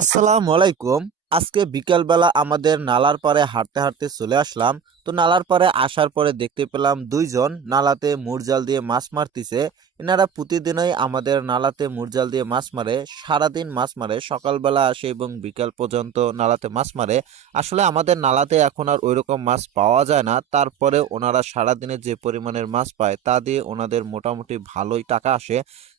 আসসালামু আলাইকুম। আজকে বিকালবেলা আমাদের নালার পাড়ে হাঁটতে হাঁটতে চলে আসলাম। তো নালার পাড়ে আসার পরে দেখতে পেলাম দুইজন নালাতে মুরজাল দিয়ে মাছ মারতিছে। এনারা প্রতিদিনই আমাদের নালাতে মুরজাল দিয়ে মাছ মারে, সারাদিন মাছ মারে, সকালবেলা আসে এবং বিকাল পর্যন্ত নালাতে মাছ মারে। আসলে আমাদের নালাতে এখন আর ওইরকম মাছ পাওয়া যায় না, তারপরে ওনারা সারাদিনে যে পরিমাণের মাছ পায় তা দিয়ে ওনাদের মোটামুটি ভালোই টাকা আসে।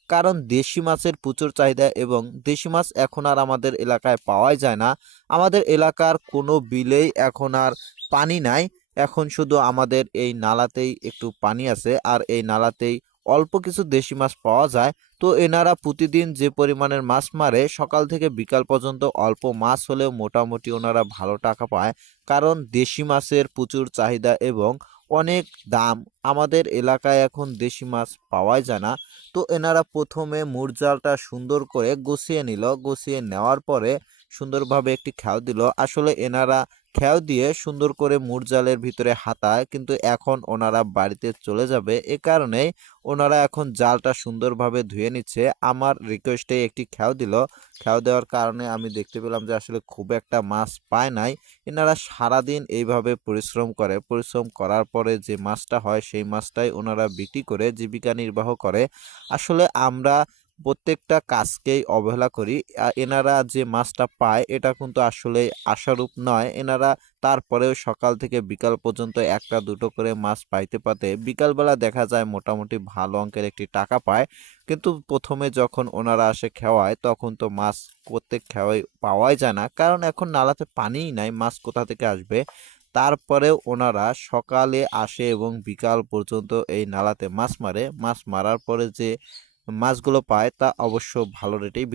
কারণ দেশি মাছের প্রচুর চাহিদা এবং দেশি মাছ এখন আর আমাদের এলাকায় পাওয়াই যায় না। আমাদের এলাকার কোনো বিলেই এখন আর পানি নাই। এখন শুধু আমাদের এই নালাতেই একটু পানি আছে, আর এই নালাতেই অল্প কিছু দেশি মাছ পাওয়া যায়। তো এনারা প্রতিদিন যে পরিমাণের মাছ মারে, সকাল থেকে বিকাল পর্যন্ত অল্প মাছ হলেও মোটামুটি ওনারা ভালো টাকা পায়। কারণ দেশি মাছের প্রচুর চাহিদা এবং অনেক দাম। আমাদের এলাকায় এখন দেশি মাছ পাওয়াই যায় না। তো এনারা প্রথমে মুরজালটা সুন্দর করে গুছিয়ে নিল, গুছিয়ে নেওয়ার পরে সুন্দরভাবে একটি খ্যাও দিল। আসলে এনারা খ্যাও দিয়ে সুন্দর করে মুরজালের ভিতরে হাতায়, কিন্তু এখন ওনারা বাড়িতে চলে যাবে, এ কারণেই ওনারা এখন জালটা সুন্দরভাবে ধুয়ে নিচ্ছে। আমার রিকোয়েস্টে একটি খ্যাও দিল। খ্যাও দেওয়ার কারণে আমি দেখতে পেলাম যে আসলে খুব একটা মাছ পায় নাই। এনারা সারাদিন এইভাবে পরিশ্রম করে, পরিশ্রম করার পরে যে মাছটা হয় সেই মাছটাই ওনারা বিক্রি করে জীবিকা নির্বাহ করে। আসলে আমরা প্রত্যেকটা কাজকেই অবহেলা করি। এনারা যে মাছটা পায় এটা কিন্তু আসলে আশারূপ নয়। এনারা তারপরেও সকাল থেকে বিকাল পর্যন্ত একটা দুটো করে মাছ পাইতে পাতে বিকালবেলা দেখা যায় মোটামুটি ভালো অঙ্কের একটি টাকা পায়। কিন্তু প্রথমে যখন ওনারা আসে খেওয়ায় তখন তো মাছ প্রত্যেক খেওয়ায় পাওয়াই যায় না, কারণ এখন নালাতে পানিই নাই, মাছ কোথা থেকে আসবে। তারপরেও ওনারা সকালে আসে এবং বিকাল পর্যন্ত এই নালাতে মাছ মারে। মাছ মারার পরে যে মাছগুলো পায় তা অবশ্য ভালো রেটেই